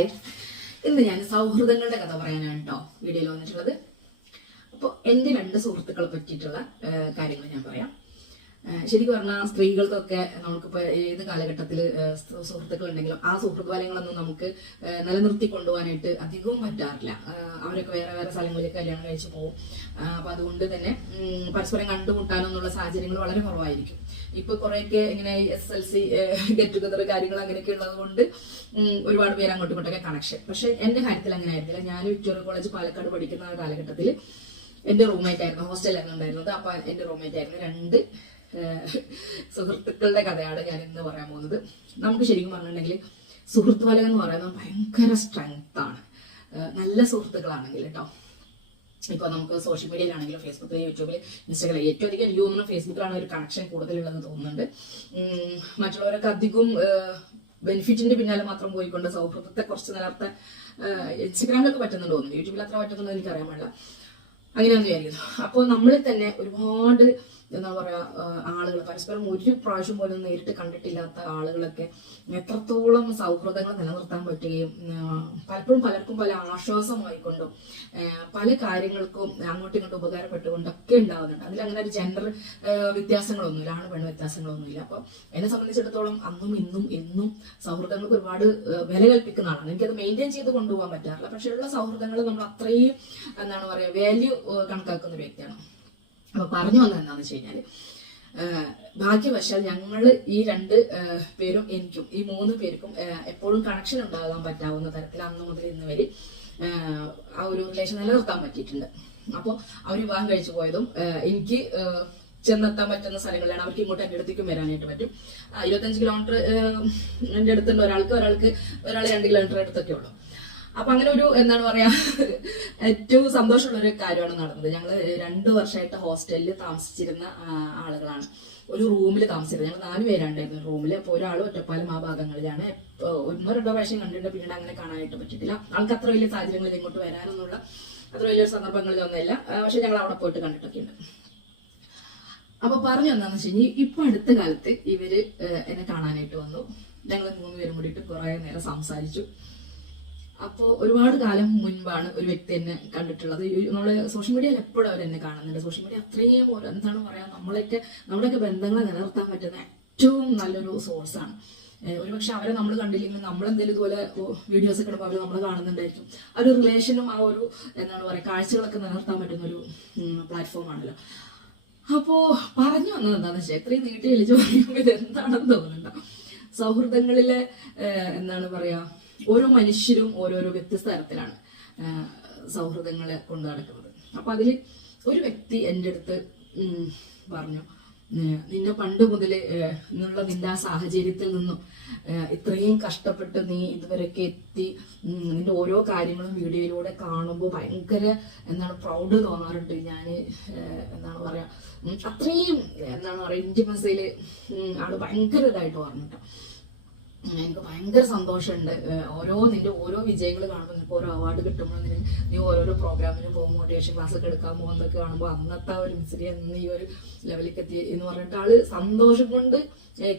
Hi, ഇന്ന് ഞാൻ സൗഹൃദങ്ങളുടെ കഥ പറയാനാണ് കേട്ടോ വീഡിയോയിൽ വന്നിട്ടുള്ളത്. അപ്പോൾ എൻ്റെ രണ്ട് സുഹൃത്തുക്കളെ പറ്റിയിട്ടുള്ള കാര്യങ്ങൾ ഞാൻ പറയാം. ശരിക്കും പറഞ്ഞാൽ സ്ത്രീകൾക്കൊക്കെ നമുക്കിപ്പോൾ ഏത് കാലഘട്ടത്തിൽ സുഹൃത്തുക്കൾ ഉണ്ടെങ്കിലും ആ സുഹൃത്ത് ഫലങ്ങളൊന്നും നമുക്ക് നിലനിർത്തി കൊണ്ടുപോകാനായിട്ട് അധികവും പറ്റാറില്ല. അവരൊക്കെ വേറെ വേറെ സ്ഥലങ്ങളിലേക്ക് കല്യാണം കഴിച്ച് പോകും. അപ്പം അതുകൊണ്ട് തന്നെ പരസ്പരം കണ്ടുമുട്ടാനൊന്നുള്ള സാഹചര്യങ്ങൾ വളരെ കുറവായിരിക്കും. ഇപ്പൊ കുറെയൊക്കെ ഇങ്ങനെ SLC ഗെറ്റ് ടുഗദർ കാര്യങ്ങൾ അങ്ങനെയൊക്കെ ഉള്ളത് കൊണ്ട് ഒരുപാട് പേര് അങ്ങോട്ടും ഇങ്ങോട്ടൊക്കെ കണക്ഷൻ. പക്ഷെ എന്റെ കാര്യത്തിൽ അങ്ങനെ ആയിരുന്നില്ല. ഞാൻ വിക്ടോറിയ കോളേജ് പാലക്കാട് പഠിക്കുന്ന ആ കാലഘട്ടത്തിൽ എന്റെ റൂംമേറ്റ് ആയിരുന്നു, ഹോസ്റ്റലിലാണ് ഉണ്ടായിരുന്നത്. അപ്പൊ എന്റെ റൂംമേറ്റ് ആയിരുന്നു. രണ്ട് സുഹൃത്തുക്കളുടെ കഥയാണ് ഞാൻ ഇന്ന് പറയാൻ പോകുന്നത്. നമുക്ക് ശരിക്കും പറഞ്ഞിട്ടുണ്ടെങ്കിൽ സുഹൃത്ത് വലയം എന്ന് പറയുന്നത് ഭയങ്കര സ്ട്രെങ്ത് ആണ്. നല്ല സുഹൃത്തുക്കളാണെങ്കിൽ കേട്ടോ. ഇപ്പൊ നമുക്ക് സോഷ്യൽ മീഡിയയിലാണെങ്കിലും ഫേസ്ബുക്കിൽ, യൂട്യൂബിൽ, ഇൻസ്റ്റാഗ്രാമിൽ ഏറ്റവും അധികം എനിക്ക് തോന്നുന്നു ഫേസ്ബുക്കിലാണ് ഒരു കണക്ഷൻ കൂടുതലുള്ളതെന്ന് തോന്നുന്നുണ്ട്. മറ്റുള്ളവരൊക്കെ അധികം ബെനിഫിറ്റിന്റെ പിന്നാലെ മാത്രം പോയിക്കൊണ്ട് സൗഹൃദത്തെ കുറച്ച് നേരത്തെ ഇൻസ്റ്റാഗ്രാമിലൊക്കെ പറ്റുന്നുണ്ട് തോന്നുന്നു. യൂട്യൂബിൽ അത്ര പറ്റുന്നത് എനിക്കറിയാൻ പാടില്ല. അങ്ങനെയാന്ന് വിചാരിക്കുന്നു. അപ്പോൾ നമ്മളിൽ തന്നെ ഒരുപാട് എന്താ പറയാ ആളുകൾ പരസ്പരം ഒരു പ്രാവശ്യം പോലും നേരിട്ട് കണ്ടിട്ടില്ലാത്ത ആളുകളൊക്കെ എത്രത്തോളം സൗഹൃദങ്ങൾ നിലനിർത്താൻ പറ്റുകയും പലപ്പോഴും പലർക്കും പല ആശ്വാസമായിക്കൊണ്ടും പല കാര്യങ്ങൾക്കും അങ്ങോട്ടും ഇങ്ങോട്ടും ഉപകാരപ്പെട്ടുകൊണ്ടൊക്കെ ഉണ്ടാവുന്നുണ്ട്. അതിലങ്ങനെ ഒരു ജെൻഡർ വ്യത്യാസങ്ങളൊന്നുമില്ല, ആണ് പെണ്ണ് വ്യത്യാസങ്ങളൊന്നുമില്ല. അപ്പൊ എന്നെ സംബന്ധിച്ചിടത്തോളം അന്നും ഇന്നും എന്നും സൗഹൃദങ്ങൾക്ക് ഒരുപാട് വില കൽപ്പിക്കുന്ന ആളാണ്. എനിക്കത് മെയിൻറ്റെയിൻ ചെയ്ത് കൊണ്ടുപോകാൻ പറ്റാറില്ല. പക്ഷെ ഉള്ള സൗഹൃദങ്ങൾ നമ്മൾ അത്രയും എന്താണ് പറയാ വാല്യൂ കണക്കാക്കുന്ന ഒരു വ്യക്തിയാണ്. അപ്പൊ പറഞ്ഞു വന്നത് എന്താണെന്ന് വെച്ച് കഴിഞ്ഞാല് ഭാഗ്യവശാൽ ഞങ്ങള് ഈ രണ്ട് പേരും എനിക്കും ഈ മൂന്ന് പേർക്കും എപ്പോഴും കണക്ഷൻ ഉണ്ടാകാൻ പറ്റാവുന്ന തരത്തിൽ അന്ന് മുതൽ ഇന്ന് വരെ ആ ഒരു റിലേഷൻ നിലനിർത്താൻ പറ്റിയിട്ടുണ്ട്. അപ്പോൾ അവർ വിവാഹം കഴിച്ചു പോയതും എനിക്ക് ചെന്നെത്താൻ പറ്റുന്ന സ്ഥലങ്ങളിലാണ്. അവർക്ക് ഇങ്ങോട്ട് എൻ്റെ അടുത്തേക്കും വരാനായിട്ട് പറ്റും. 25 കിലോമീറ്റർ എൻ്റെ അടുത്തുണ്ട്. ഒരാൾ 2 കിലോമീറ്റർ അടുത്തൊക്കെ ഉള്ളു. അപ്പൊ അങ്ങനെ ഒരു എന്താണ് പറയാ ഏറ്റവും സന്തോഷമുള്ള ഒരു കാര്യമാണ് നടന്നത്. ഞങ്ങള് 2 വർഷമായിട്ട് ഹോസ്റ്റലിൽ താമസിച്ചിരുന്ന ആളുകളാണ്. ഒരു റൂമിൽ താമസിച്ചിരുന്നത്. ഞങ്ങൾ 4 പേരുണ്ടായിരുന്നു റൂമിൽ. അപ്പൊ ഒരാൾ ഒറ്റപ്പാലം ആ ഭാഗങ്ങളിലാണ്. 1-2 പ്രാവശ്യം കണ്ടിട്ടുണ്ട്. പിന്നീട് അങ്ങനെ കാണാനായിട്ട് പറ്റിയിട്ടില്ല. ആൾക്ക് അത്ര വലിയ സാഹചര്യങ്ങളിൽ ഇങ്ങോട്ട് വരാനൊന്നുള്ള അത്ര വലിയൊരു സന്ദർഭങ്ങളിലൊന്നുമില്ല. പക്ഷെ ഞങ്ങൾ അവിടെ പോയിട്ട് കണ്ടിട്ടൊക്കെ ഉണ്ട്. അപ്പൊ പറഞ്ഞു എന്താന്ന് വെച്ച് കഴിഞ്ഞാൽ ഇപ്പൊ അടുത്ത കാലത്ത് ഇവര് എന്നെ കാണാനായിട്ട് വന്നു. ഞങ്ങൾ 3 പേരും കൂടിയിട്ട് കുറെ നേരം സംസാരിച്ചു. അപ്പോൾ ഒരുപാട് കാലം മുൻപാണ് ഒരു വ്യക്തി എന്നെ കണ്ടിട്ടുള്ളത്. നമ്മള് സോഷ്യൽ മീഡിയയിൽ എപ്പോഴും അവർ എന്നെ കാണുന്നുണ്ട്. സോഷ്യൽ മീഡിയ അത്രയും എന്താണ് പറയാ നമ്മുടെയൊക്കെ ബന്ധങ്ങളെ നിലനിർത്താൻ പറ്റുന്ന ഏറ്റവും നല്ലൊരു സോഴ്സാണ്. ഒരുപക്ഷെ അവരെ നമ്മൾ കണ്ടില്ലെങ്കിൽ നമ്മളെന്തെങ്കിലും ഇതുപോലെ വീഡിയോസ് ഒക്കെ ഇടുമ്പോൾ അവർ നമ്മൾ കാണുന്നുണ്ടായിരിക്കും. ആ ഒരു റിലേഷനും ആ ഒരു എന്താണ് പറയാ കാഴ്ചകളൊക്കെ നിലനിർത്താൻ പറ്റുന്ന ഒരു പ്ലാറ്റ്ഫോമാണല്ലോ. അപ്പോ പറഞ്ഞു വന്നത് എന്താണെന്ന് വെച്ചാൽ എത്രയും നീട്ടി വലിച്ചു പറയുമ്പോൾ ഇത് എന്താണെന്ന് തോന്നുന്നുണ്ടോ. സൗഹൃദങ്ങളിലെ എന്താണ് പറയാ ഓരോ മനുഷ്യരും ഓരോരോ വ്യത്യസ്ത തരത്തിലാണ് സൗഹൃദങ്ങളെ കൊണ്ടു നടക്കുന്നത്. അപ്പൊ അതിൽ ഒരു വ്യക്തി എൻ്റെ അടുത്ത് പറഞ്ഞു, നിന്നെ പണ്ട് മുതൽ എന്നുള്ള നിന്റെ ആ സാഹചര്യത്തിൽ നിന്നും ഇത്രയും കഷ്ടപ്പെട്ട് നീ ഇതുവരെയൊക്കെ എത്തി, നിന്റെ ഓരോ കാര്യങ്ങളും വീഡിയോയിലൂടെ കാണുമ്പോൾ ഭയങ്കര എന്താണ് പ്രൗഡ് തോന്നാറുണ്ട്. ഞാൻ എന്താണ് പറയാ അത്രയും എന്താണ് പറയാ ഇന്റിമസിയിൽ ആള് ഭയങ്കര ഇതായിട്ട് പറഞ്ഞിട്ടോ. എനിക്ക് ഭയങ്കര സന്തോഷമുണ്ട്. നിന്റെ ഓരോ വിജയങ്ങൾ കാണുമ്പോൾ, നിനക്ക് ഓരോ അവാർഡ് കിട്ടുമ്പോൾ, നീ ഓരോരോ പ്രോഗ്രാമിന് പോകുമ്പോൾ, മോട്ടിവേഷൻ ക്ലാസ് ഒക്കെ എടുക്കാൻ പോകുന്നതൊക്കെ കാണുമ്പോൾ അന്നത്തെ ആ ഒരു മിസ്രി എന്ന് ഈ ഒരു ലെവലിലേക്ക് എത്തി എന്ന് പറഞ്ഞിട്ട് ആള് സന്തോഷം കൊണ്ട്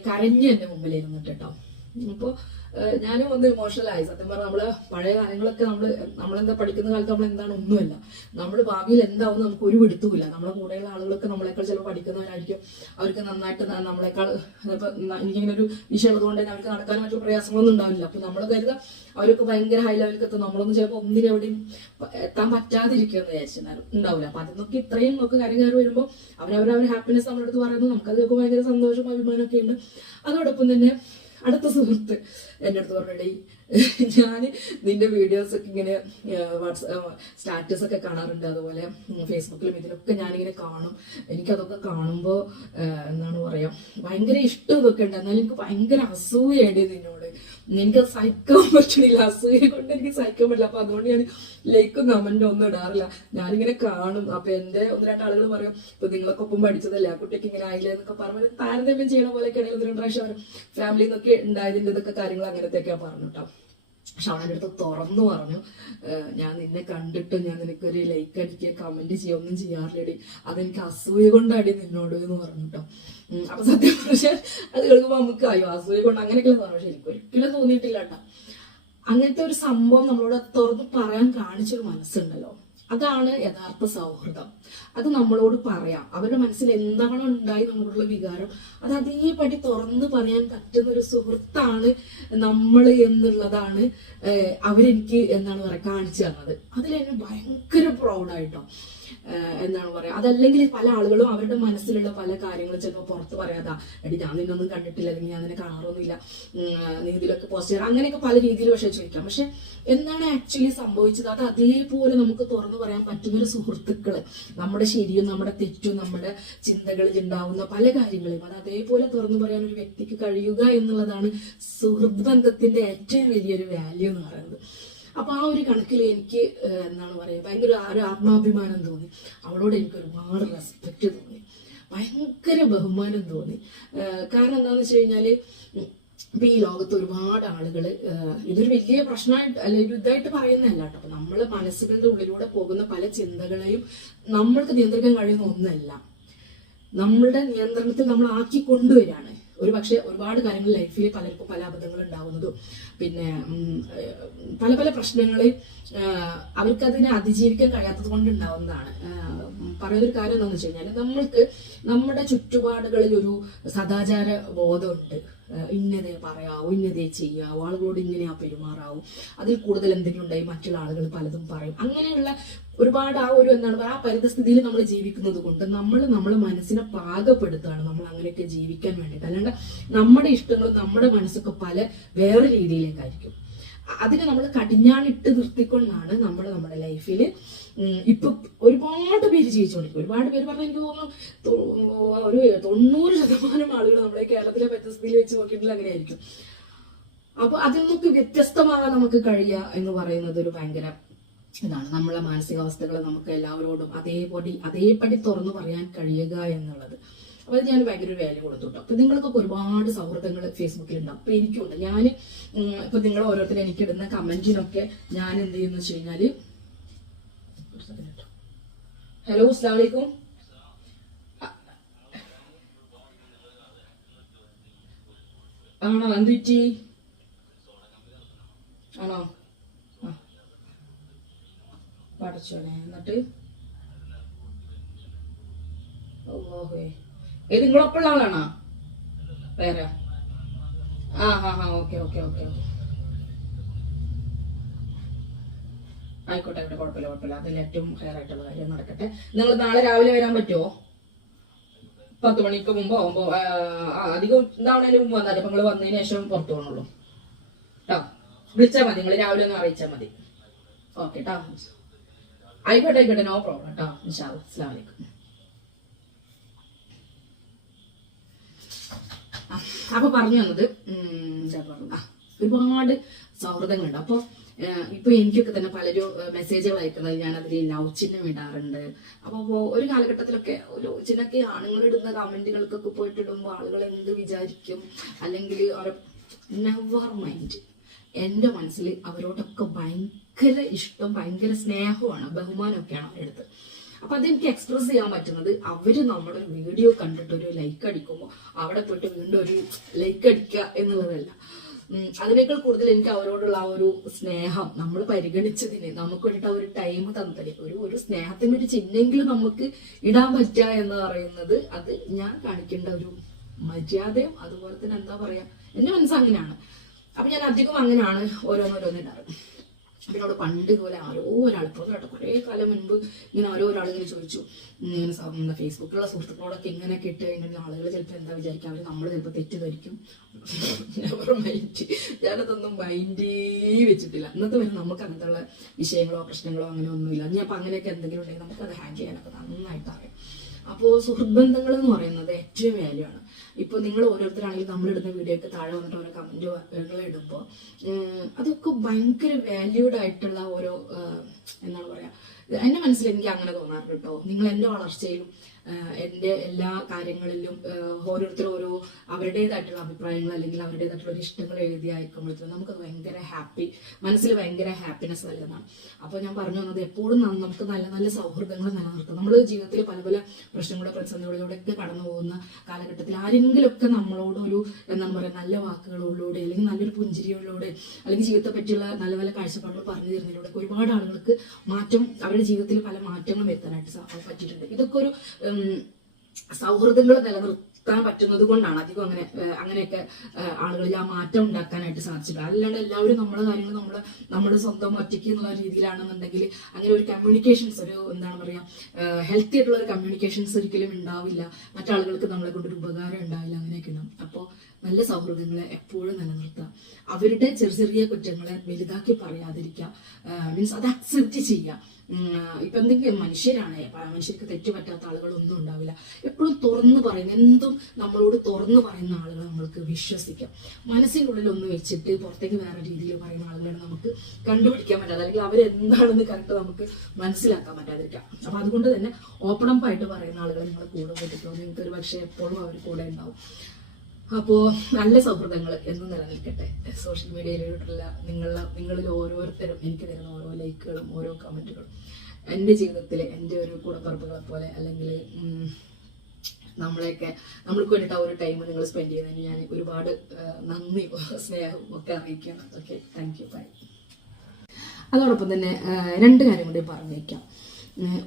കരഞ്ഞു എന്റെ മുമ്പിൽ ഇരുന്നിട്ട് കേട്ടോ. അപ്പോൾ ഞാനും ഒന്ന് ഇമോഷണലായി. സത്യം പറഞ്ഞാൽ നമ്മള് പഴയ കാര്യങ്ങളൊക്കെ നമ്മളെന്താ പഠിക്കുന്ന കാലത്ത് നമ്മൾ എന്താണ് ഒന്നുമല്ല. നമ്മൾ ഭാവിയിൽ എന്താവും നമുക്ക് ഒരു പിടുത്തുമില്ല. നമ്മളെ കൂടെയുള്ള ആളുകളൊക്കെ നമ്മളെക്കാൾ ചിലപ്പോൾ പഠിക്കുന്നവരായിരിക്കും. അവർക്ക് നന്നായിട്ട് നമ്മളെക്കാൾ ഇപ്പൊ എനിക്കിങ്ങനെ ഒരു വിഷയം ഉള്ളതുകൊണ്ട് തന്നെ അവർക്ക് നടക്കാനും മറ്റു പ്രയാസങ്ങളൊന്നും ഉണ്ടാവില്ല. അപ്പൊ നമ്മൾ കരുതാം അവരൊക്കെ ഭയങ്കര ഹൈ ലെവലിലേക്ക് എത്തും, നമ്മളൊന്നും ചിലപ്പോൾ ഒന്നിനെവിടെയും എത്താൻ പറ്റാതിരിക്കുമെന്ന് വിചാരിച്ചാലും ഉണ്ടാവില്ല. അപ്പൊ അതിനൊക്കെ ഇത്രയും ഒക്കെ കാര്യങ്ങൾ വരുമ്പോൾ അവരവരുടെ ഹാപ്പിനെസ് നമ്മുടെ അടുത്ത് പറയുന്നു. നമുക്കതൊക്കെ ഭയങ്കര സന്തോഷം അഭിമാനമൊക്കെ ഉണ്ട്. അതോടൊപ്പം തന്നെ അടുത്ത സുഹൃത്ത് എൻ്റെ അടുത്ത് പറഞ്ഞിട്ടേ, ഞാൻ നിന്റെ വീഡിയോസ് ഒക്കെ ഇങ്ങനെ സ്റ്റാറ്റസ് ഒക്കെ കാണാറുണ്ട്, അതുപോലെ ഫേസ്ബുക്കിലും ഇതിലൊക്കെ ഞാനിങ്ങനെ കാണും. എനിക്കതൊക്കെ കാണുമ്പോൾ എന്താണ് പറയാ ഭയങ്കര ഇഷ്ടം ഇതൊക്കെ ഉണ്ട്. എന്നാലും എനിക്ക് ഭയങ്കര അസൂയുണ്ട് നിന്നോട്. എനിക്കത് സഹിക്കാൻ പറ്റണില്ല. അസൂയ കൊണ്ട് എനിക്ക് സഹിക്കാൻ പറ്റില്ല. അപ്പൊ അതുകൊണ്ട് ഞാൻ ലൈക്കും കമന്റും ഒന്നും ഇടാറില്ല. ഞാനിങ്ങനെ കാണും. അപ്പൊ എന്റെ 1-2 ആളുകൾ പറയും, ഇപ്പൊ നിങ്ങളൊക്കെ ഒപ്പം പഠിച്ചതല്ലേ, ആ കുട്ടിക്ക് ഇങ്ങനെ ആയില്ലേ എന്നൊക്കെ പറഞ്ഞ് താരതമ്യം ചെയ്യണ പോലെയൊക്കെ ഇടയിൽ 1-2 പ്രാവശ്യം ഫാമിലിയിൽ നിന്നൊക്കെ ഉണ്ടായതിൻ്റെ ഇതൊക്കെ കാര്യങ്ങൾ അങ്ങനത്തെയൊക്കെയാ പറഞ്ഞു കേട്ടോ. പക്ഷെ അവൻ്റെ അടുത്ത് തുറന്നു പറഞ്ഞു, ഞാൻ നിന്നെ കണ്ടിട്ട് ഞാൻ നിനക്കൊരു ലൈക്ക് അടിക്കുക കമന്റ് ചെയ്യുക ഒന്നും ചെയ്യാറില്ലടി, അതെനിക്ക് അസൂയ കൊണ്ടാടി നിന്നോട് എന്ന് പറഞ്ഞു കേട്ടോ. അപ്പൊ സത്യം പക്ഷെ അത് കേൾക്കുമ്പോൾ നമുക്ക് അയ്യോ അസൂയ കൊണ്ട് അങ്ങനെയൊക്കെ തോന്നുന്നു. പക്ഷെ എനിക്ക് ഒരിക്കലും തോന്നിയിട്ടില്ല കേട്ടോ. അങ്ങനത്തെ ഒരു സംഭവം നമ്മളോട് തുറന്ന് പറയാൻ കാണിച്ചൊരു മനസ്സുണ്ടല്ലോ, അതാണ് യഥാർത്ഥ സൗഹൃദം. അത് നമ്മളോട് പറയാം. അവരുടെ മനസ്സിൽ എന്താണോ ഉണ്ടായി നമ്മളോടുള്ള വികാരം അത് അതേപടി തുറന്ന് പറയാൻ പറ്റുന്ന ഒരു സുഹൃത്താണ് നമ്മൾ എന്നുള്ളതാണ് അവരെനിക്ക് എന്താണ് പറയാ കാണിച്ചു തന്നത്. അതിലെന്നെ ഭയങ്കര പ്രൗഡായിട്ടോ. എന്താണ് പറയാ, അതല്ലെങ്കിൽ പല ആളുകളും അവരുടെ മനസ്സിലുള്ള പല കാര്യങ്ങളും ചിലപ്പോൾ പുറത്ത് പറയാതാ, എടി ഞാൻ നിന്നൊന്നും കണ്ടിട്ടില്ല, അല്ലെങ്കിൽ ഞാൻ നിന്നെ കാണാറൊന്നുമില്ല, നീ ഇതിലൊക്കെ പോസ്റ്റ് ചെയ്യാം, അങ്ങനെയൊക്കെ പല രീതിയിൽ പക്ഷെ ചോദിക്കാം. പക്ഷെ എന്താണ് ആക്ച്വലി സംഭവിച്ചത്, അത് അതേപോലെ നമുക്ക് തുറന്നു പറയാൻ പറ്റുന്നൊരു സുഹൃത്തുക്കള്, നമ്മുടെ ശരിയും നമ്മുടെ തെറ്റും നമ്മുടെ ചിന്തകളിൽ ഉണ്ടാവുന്ന പല കാര്യങ്ങളെയും അത് അതേപോലെ തുറന്നു പറയാൻ ഒരു വ്യക്തിക്ക് കഴിയുക എന്നുള്ളതാണ് സുഹൃത്ത് ബന്ധത്തിന്റെ ഏറ്റവും വലിയൊരു വാല്യൂ എന്ന് പറയുന്നത്. അപ്പൊ ആ ഒരു കണക്കിൽ എനിക്ക് എന്താണ് പറയുക ഭയങ്കര ഒരു ആത്മാഭിമാനം തോന്നി. അവളോട് എനിക്ക് ഒരുപാട് റെസ്പെക്ട് തോന്നി, ഭയങ്കര ബഹുമാനം തോന്നി. കാരണം എന്താണെന്ന് വെച്ച് കഴിഞ്ഞാല് ഇപ്പൊ ഈ ലോകത്ത് ഒരുപാട് ആളുകൾ ഇതൊരു വലിയ പ്രശ്നമായിട്ട് അല്ല ഒരു ഇതായിട്ട് പറയുന്നതല്ല കേട്ടോ. അപ്പൊ നമ്മളെ മനസ്സുകളുടെ ഉള്ളിലൂടെ പോകുന്ന പല ചിന്തകളെയും നമ്മൾക്ക് നിയന്ത്രിക്കാൻ കഴിയുന്ന ഒന്നല്ല, നമ്മളുടെ നിയന്ത്രണത്തിൽ നമ്മൾ ആക്കി കൊണ്ടുവരികയാണ്. ഒരു പക്ഷെ ഒരുപാട് കാര്യങ്ങൾ ലൈഫിൽ പലർക്കും പല അബദ്ധങ്ങൾ ഉണ്ടാവുന്നതും പിന്നെ പല പല പ്രശ്നങ്ങൾ അവർക്കതിനെ അതിജീവിക്കാൻ കഴിയാത്തത് കൊണ്ട് ഉണ്ടാവുന്നതാണ്. പറയുന്നൊരു കാര്യം എന്താണെന്ന് വെച്ച് കഴിഞ്ഞാൽ നമ്മൾക്ക് നമ്മുടെ ചുറ്റുപാടുകളിൽ ഒരു സദാചാര ബോധമുണ്ട്. ഇന്നതേ പറയാവൂ, ഇന്നതേ ചെയ്യാവൂ, ആളുകളോട് ഇങ്ങനെയാ പെരുമാറാവൂ, അതിൽ കൂടുതൽ എന്തെങ്കിലും ഉണ്ടായി മറ്റുള്ള ആളുകൾ പലതും പറയും. അങ്ങനെയുള്ള ഒരുപാട് ആ ഒരു എന്താണ് പറയുക ആ പരിതസ്ഥിതിയിൽ നമ്മൾ ജീവിക്കുന്നത് കൊണ്ട് നമ്മളെ മനസ്സിനെ പാകപ്പെടുത്തുകയാണ് നമ്മൾ അങ്ങനെയൊക്കെ ജീവിക്കാൻ വേണ്ടിയിട്ട്. അല്ലാണ്ട് നമ്മുടെ ഇഷ്ടങ്ങളും നമ്മുടെ മനസ്സൊക്കെ പല വേറെ രീതിയിലേക്കായിരിക്കും. അതിനെ നമ്മൾ കടിഞ്ഞാണിട്ട് നിർത്തിക്കൊണ്ടാണ് നമ്മുടെ ലൈഫിൽ ഇപ്പൊ ഒരുപാട് പേര് ജീവിച്ചുകൊണ്ടിരിക്കും. ഒരുപാട് പേര് പറഞ്ഞാൽ എനിക്ക് തോന്നുന്നു ഒരു 90% ആളുകൾ നമ്മുടെ കേരളത്തിലെ പരിസ്ഥിതിയിൽ വെച്ച് നോക്കിയിട്ടുള്ള അങ്ങനെ ആയിരിക്കും. അപ്പൊ അതിൽ നിന്നൊക്കെ വ്യത്യസ്തമാകാൻ നമുക്ക് കഴിയുക എന്ന് പറയുന്നത് ഒരു ഭയങ്കര ഇതാണ്. നമ്മളെ മാനസികാവസ്ഥകൾ നമുക്ക് എല്ലാവരോടും അതേപടി തുറന്നു പറയാൻ കഴിയുക എന്നുള്ളത്. അപ്പൊ അത് ഞാൻ ഭയങ്കര വാല്യൂ കൊടുത്തുട്ടോ. അപ്പൊ നിങ്ങൾക്കൊക്കെ ഒരുപാട് സൗഹൃദങ്ങൾ ഫേസ്ബുക്കിൽ ഉണ്ടാവും. അപ്പൊ എനിക്കുണ്ട്. ഞാൻ ഇപ്പൊ നിങ്ങൾ ഓരോരുത്തരും എനിക്ക് ഇടുന്ന കമന്റിനൊക്കെ ഞാൻ എന്ത് ചെയ്യുന്ന വെച്ച് കഴിഞ്ഞാല് ഹലോ അസ്സലാമു അലൈക്കും. ആണോ എന്തുറ്റി ആണോ പഠിച്ചോനെ എന്നിട്ട് ഓഹേ ഏത് നിങ്ങളൊപ്പമുള്ള ആളാണോ വേറെ? ഓക്കെ ഓക്കെ ഓക്കെ ആയിക്കോട്ടെ ആയിക്കോട്ടെ കുഴപ്പമില്ല. അതിൽ ഏറ്റവും ഹെയർ ആയിട്ടുള്ള കാര്യം നടക്കട്ടെ. നിങ്ങൾ നാളെ രാവിലെ വരാൻ പറ്റുമോ? 10 മണിക്ക് മുമ്പ് ആവുമ്പോ അധികം ഇതാവണതിന് മുമ്പ് വന്നാൽ അപ്പൊ നിങ്ങൾ വന്നതിന് ശേഷം പുറത്തു പോകണുള്ളൂ കേട്ടോ. വിളിച്ചാൽ മതി, നിങ്ങൾ രാവിലെ ഒന്ന് അറിയിച്ചാൽ മതി. ഓക്കെ കേട്ടോ, ആയിക്കോട്ടെ നോ പ്രോബ്ലം കേട്ടോ. ഇൻഷാ അല്ലാഹ്. അസ്സലാമു അലൈക്കും. അപ്പൊ പറഞ്ഞു വന്നത് ഒരുപാട് സൗഹൃദങ്ങളുണ്ട്. അപ്പൊ ഇപ്പൊ എനിക്കൊക്കെ തന്നെ പലരും മെസ്സേജുകൾ അയക്കുന്നത് ഞാൻ അതിൽ ലവ് ചിഹ്നം ഇടാറുണ്ട്. അപ്പൊ ഒരു കാലഘട്ടത്തിലൊക്കെ ഒരു ചിലൊക്കെ ആണുങ്ങൾ ഇടുന്ന കമന്റുകൾക്കൊക്കെ പോയിട്ട് ഇടുമ്പോൾ ആളുകൾ എന്ത് വിചാരിക്കും, അല്ലെങ്കിൽ നെവർ മൈൻഡ്. എന്റെ മനസ്സിൽ അവരോടൊക്കെ ഭയങ്കര ഇഷ്ടം, ഭയങ്കര സ്നേഹമാണ്, ബഹുമാനമൊക്കെയാണ് അവരെടുത്ത്. അപ്പൊ അതെനിക്ക് എക്സ്പ്രസ് ചെയ്യാൻ പറ്റുന്നത് അവര് നമ്മുടെ വീഡിയോ കണ്ടിട്ട് ഒരു ലൈക്ക് അടിക്കുമ്പോൾ അവിടെ പോയിട്ട് വീണ്ടും ഒരു ലൈക്ക് അടിക്കുക എന്നുള്ളതല്ല. അതിനേക്കാൾ കൂടുതൽ എനിക്ക് അവരോടുള്ള ആ ഒരു സ്നേഹം, നമ്മൾ പരിഗണിച്ചതിന് നമുക്ക് വേണ്ടിയിട്ട് ആ ഒരു ടൈം തന്നതിന് ഒരു സ്നേഹത്തിന് ഒരു ചിഹ്നെങ്കിലും നമുക്ക് ഇടാൻ പറ്റുക എന്ന് പറയുന്നത് അത് ഞാൻ കാണിക്കേണ്ട ഒരു മര്യാദയും അതുപോലെ തന്നെ എന്താ പറയാ എന്റെ മനസ്സങ്ങനെയാണ്. അപ്പൊ ഞാൻ അധികം അങ്ങനെയാണ് ഓരോന്നിടാറ്. എന്നോട് പണ്ട് ഇതുപോലെ ആരോ ഒരാൾ ഇപ്പോൾ കേട്ടോ കുറേ കാലം മുൻപ് ഇങ്ങനെ ഓരോ ഒരാളിങ്ങനെ ചോദിച്ചു, ഇങ്ങനെ ഫേസ്ബുക്കിലുള്ള സുഹൃത്തുക്കളോടൊക്കെ ഇങ്ങനെയൊക്കെ ഇട്ട് കഴിഞ്ഞാൽ ആളുകൾ ചിലപ്പോൾ എന്താ വിചാരിക്കുക, അവർ നമ്മൾ ചിലപ്പോൾ തെറ്റിദ്ധരിക്കും. ഞാനതൊന്നും മൈൻഡേ വെച്ചിട്ടില്ല. ഇന്നത്തെ വരെ നമുക്ക് അങ്ങനത്തുള്ള വിഷയങ്ങളോ പ്രശ്നങ്ങളോ അങ്ങനെ ഒന്നുമില്ല. ഇനി അപ്പൊ അങ്ങനെയൊക്കെ എന്തെങ്കിലും ഉണ്ടെങ്കിൽ നമുക്കത് ഹാൻഡിൽ ചെയ്യാനൊക്കെ നന്നായിട്ട് അറിയാം. അപ്പോൾ സുഹൃത്ത് ബന്ധങ്ങൾ എന്ന് പറയുന്നത് ഏറ്റവും വാല്യൂ ആണ്. ഇപ്പൊ നിങ്ങൾ ഓരോരുത്തരാണെങ്കിലും നമ്മളിടുന്ന വീഡിയോക്ക് താഴെ വന്നിട്ട് ഓരോ കമന്റുകൾ ഇടുമ്പോൾ അതൊക്കെ ഭയങ്കര വാല്യൂഡ് ആയിട്ടുള്ള ഓരോ എന്താണ് പറയാ എന്റെ മനസ്സിൽ എനിക്ക് അങ്ങനെ തോന്നാറുണ്ട് കേട്ടോ. നിങ്ങൾ എന്റെ വളർച്ചയിലും എൻ്റെ എല്ലാ കാര്യങ്ങളിലും ഓരോരുത്തരും ഓരോ അവരുടേതായിട്ടുള്ള അഭിപ്രായങ്ങൾ അല്ലെങ്കിൽ അവരുടേതായിട്ടുള്ള ഒരു ഇഷ്ടങ്ങൾ എഴുതി അയക്കുമ്പോഴത്തേക്കും നമുക്കത് ഭയങ്കര മനസ്സിൽ ഭയങ്കര ഹാപ്പിനെസ് നൽകുന്നതാണ്. അപ്പോൾ ഞാൻ പറഞ്ഞു വന്നത് എപ്പോഴും നമുക്ക് നല്ല നല്ല സൗഹൃദങ്ങൾ നിലനിർത്തും. നമ്മൾ ജീവിതത്തിൽ പല പല പ്രശ്നങ്ങളുടെ പ്രതിസന്ധികളിലൂടെയൊക്കെ കടന്നു പോകുന്ന കാലഘട്ടത്തിൽ ആരെങ്കിലുമൊക്കെ നമ്മളോട് ഒരു എന്താണ് പറയുക നല്ല വാക്കുകളിലൂടെ അല്ലെങ്കിൽ നല്ലൊരു പുഞ്ചിരികളിലൂടെ അല്ലെങ്കിൽ ജീവിതത്തെ പറ്റിയുള്ള നല്ല നല്ല കാഴ്ചപ്പാടുകൾ പറഞ്ഞു തരുന്നതിലൂടെ ഒരുപാട് ആളുകൾക്ക് അവരുടെ ജീവിതത്തിൽ പല മാറ്റങ്ങളും വരുത്താനായിട്ട് പറ്റിയിട്ടുണ്ട്. ഇതൊക്കെ ഒരു സൗഹൃദങ്ങൾ നിലനിർത്താൻ പറ്റുന്നത് കൊണ്ടാണ് അധികം അങ്ങനെയൊക്കെ ആളുകളിൽ ആ മാറ്റം ഉണ്ടാക്കാനായിട്ട് സാധിച്ചിട്ടുണ്ട്. അല്ലാണ്ട് എല്ലാവരും നമ്മുടെ കാര്യങ്ങൾ നമ്മുടെ സ്വന്തം ഒറ്റയ്ക്ക് എന്നുള്ള രീതിയിലാണെന്നുണ്ടെങ്കിൽ അങ്ങനെ ഒരു കമ്മ്യൂണിക്കേഷൻസ് ഒരു എന്താണ് പറയുക ഹെൽത്തി ആയിട്ടുള്ള ഒരു കമ്മ്യൂണിക്കേഷൻസ് ഒരിക്കലും ഉണ്ടാവില്ല. മറ്റാളുകൾക്ക് നമ്മളെ കൊണ്ടൊരു ഉപകാരം ഉണ്ടാവില്ല. അങ്ങനെയൊക്കെ ഉണ്ടാവും. അപ്പോൾ നല്ല സൗഹൃദങ്ങളെ എപ്പോഴും നിലനിർത്തുക. അവരുടെ ചെറിയ ചെറിയ കുറ്റങ്ങളെ വലുതാക്കി പറയാതിരിക്കുക. മീൻസ് അത് അക്സെപ്റ്റ് ചെയ്യുക. ഇപ്പൊ എന്തെങ്കിലും മനുഷ്യർക്ക് തെറ്റുപറ്റാത്ത ആളുകളൊന്നും ഉണ്ടാവില്ല. എപ്പോഴും തുറന്നു പറയുന്ന എന്തും നമ്മളോട് തുറന്നു പറയുന്ന ആളുകൾ നമ്മൾക്ക് വിശ്വസിക്കാം. മനസ്സിനുള്ളിൽ ഒന്ന് വെച്ചിട്ട് പുറത്തേക്ക് വേറെ രീതിയിൽ പറയുന്ന ആളുകളെ നമുക്ക് കണ്ടുപിടിക്കാൻ പറ്റാതെ അല്ലെങ്കിൽ അവരെന്താണെന്ന് കറക്റ്റ് നമുക്ക് മനസ്സിലാക്കാൻ പറ്റാതിരിക്കാം. അപ്പൊ അതുകൊണ്ട് തന്നെ ഓപ്പൺ അപ്പ് ആയിട്ട് പറയുന്ന ആളുകൾ നിങ്ങൾ കൂടെ പറ്റിക്കോ. നിങ്ങൾക്ക് ഒരു പക്ഷേ എപ്പോഴും അവർ കൂടെ ഉണ്ടാവും. അപ്പോൾ നല്ല സൗഹൃദങ്ങൾ എന്നും നിലനിൽക്കട്ടെ. സോഷ്യൽ മീഡിയയിലുള്ള നിങ്ങളിൽ ഓരോരുത്തരും എനിക്ക് തരുന്ന ഓരോ ലൈക്കുകളും ഓരോ കമൻറ്റുകളും എൻ്റെ ജീവിതത്തിൽ എൻ്റെ ഒരു കൂടപ്പറപ്പുകളെ പോലെ അല്ലെങ്കിൽ നമ്മൾക്ക് വേണ്ടിയിട്ട് ആ ഒരു ടൈം നിങ്ങൾ സ്പെൻഡ് ചെയ്യുന്നതിന് ഞാൻ ഒരുപാട് നന്ദി സ്നേഹവും ഒക്കെ അറിയിക്കുകയാണ്. Okay, thank you, bye. അതോടൊപ്പം തന്നെ രണ്ട് കാര്യം കൂടി പറഞ്ഞേക്കാം.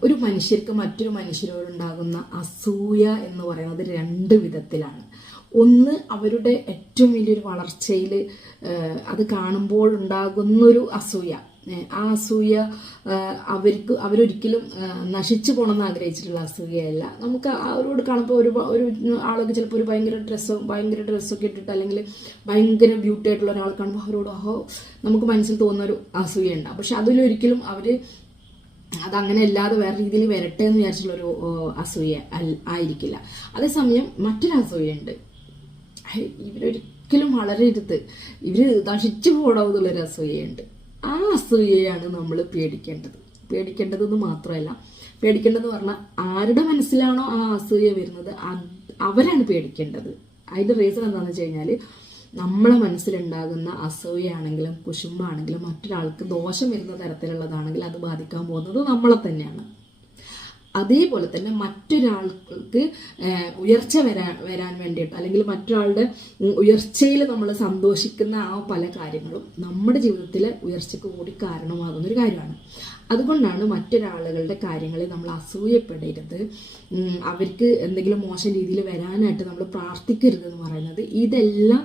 ഒരു മനുഷ്യർക്ക് മറ്റൊരു മനുഷ്യരോടുണ്ടാകുന്ന അസൂയ എന്ന് പറയുന്നത് രണ്ട് വിധത്തിലാണ്. ഒന്ന്, അവരുടെ ഏറ്റവും വലിയൊരു വളർച്ചയിൽ അത് കാണുമ്പോൾ ഉണ്ടാകുന്നൊരു അസൂയ. ആ അസൂയ അവരൊരിക്കലും നശിച്ചു പോകണമെന്ന് ആഗ്രഹിച്ചിട്ടുള്ള അസൂയയല്ല. നമുക്ക് അവരോട് കാണുമ്പോൾ ഒരു ആളൊക്കെ ചിലപ്പോൾ ഒരു ഭയങ്കര ഡ്രസ്സൊക്കെ ഇട്ടിട്ട് അല്ലെങ്കിൽ ഭയങ്കര ബ്യൂട്ടി ആയിട്ടുള്ള ഒരാളെ കാണുമ്പോൾ അവരോട് നമുക്ക് മനസ്സിൽ തോന്നുന്ന ഒരു അസൂയുണ്ട്. പക്ഷെ അതിലൊരിക്കലും അതങ്ങനെ അല്ലാതെ വേറെ രീതിയിൽ വരട്ടെ എന്ന് വിചാരിച്ചുള്ളൊരു അസൂയ ആയിരിക്കില്ല. അതേസമയം മറ്റൊരു അസൂയുണ്ട്. ഇവരൊരിക്കലും വളരരുത്, ഇവര് നശിച്ചു പോടാവുന്നുള്ളൊരു അസൂയുണ്ട്. ആ അസൂയയാണ് നമ്മൾ പേടിക്കേണ്ടതെന്ന് മാത്രമല്ല, പേടിക്കേണ്ടതെന്ന് പറഞ്ഞാൽ ആരുടെ മനസ്സിലാണോ ആ അസൂയ വരുന്നത് അവരാണ് പേടിക്കേണ്ടത്. അതിന്റെ റീസൺ എന്താണെന്ന് വെച്ച് കഴിഞ്ഞാൽ നമ്മളെ മനസ്സിലുണ്ടാകുന്ന അസൂയാണെങ്കിലും കുശുമ്പാണെങ്കിലും മറ്റൊരാൾക്ക് ദോഷം വരുന്ന തരത്തിലുള്ളതാണെങ്കിൽ അത് ബാധിക്കാൻ പോകുന്നത് നമ്മളെ തന്നെയാണ്. അതേപോലെ തന്നെ മറ്റൊരാൾക്ക് ഉയർച്ച വരാൻ വേണ്ടിയിട്ട് അല്ലെങ്കിൽ മറ്റൊരാളുടെ ഉയർച്ചയിൽ നമ്മൾ സന്തോഷിക്കുന്ന ആ പല കാര്യങ്ങളും നമ്മുടെ ജീവിതത്തിലെ ഉയർച്ചയ്ക്ക് കൂടി കാരണമാകുന്ന ഒരു കാര്യമാണ്. അതുകൊണ്ടാണ് മറ്റൊരാളുകളുടെ കാര്യങ്ങളിൽ നമ്മൾ അസൂയപ്പെടരുത്, അവർക്ക് എന്തെങ്കിലും മോശം രീതിയിൽ വരാനായിട്ട് നമ്മൾ പ്രാർത്ഥിക്കരുത് എന്ന് പറയുന്നത്. ഇതെല്ലാം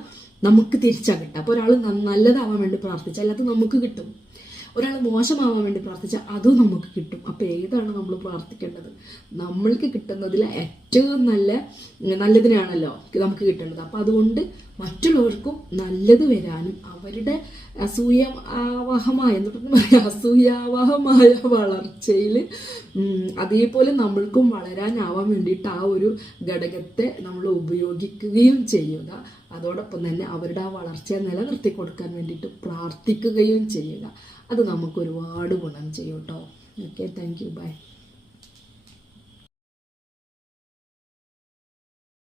നമുക്ക് തിരിച്ചാ കിട്ടുക. അപ്പോൾ ഒരാൾ നല്ലതാവാൻ വേണ്ടി പ്രാർത്ഥിച്ചാൽ അത് നമുക്ക് കിട്ടും, ഒരാൾ മോശമാവാൻ വേണ്ടി പ്രാർത്ഥിച്ചാൽ അതും നമുക്ക് കിട്ടും. അപ്പോൾ ഏതാണ് നമ്മൾ പ്രാർത്ഥിക്കേണ്ടത്? നമ്മൾക്ക് കിട്ടുന്നതിൽ ഏറ്റവും നല്ലതിനാണല്ലോ നമുക്ക് കിട്ടേണ്ടത്. അപ്പോൾ അതുകൊണ്ട് മറ്റുള്ളവർക്കും നല്ലത് വരാനും അവരുടെ അസൂയാവഹമായ വളർച്ചയിൽ അതേപോലെ നമ്മൾക്കും വളരാനാവാൻ വേണ്ടിയിട്ട് ആ ഒരു ഘടകത്തെ നമ്മൾ ഉപയോഗിക്കുകയും ചെയ്യുക. അതോടൊപ്പം തന്നെ അവരുടെ ആ വളർച്ചയെ നിലനിർത്തി കൊടുക്കാൻ വേണ്ടിയിട്ട് പ്രാർത്ഥിക്കുകയും ചെയ്യുക. അത് നമുക്ക് ഒരുപാട് ഗുണം ചെയ്യും കേട്ടോ. Okay, thank you, by.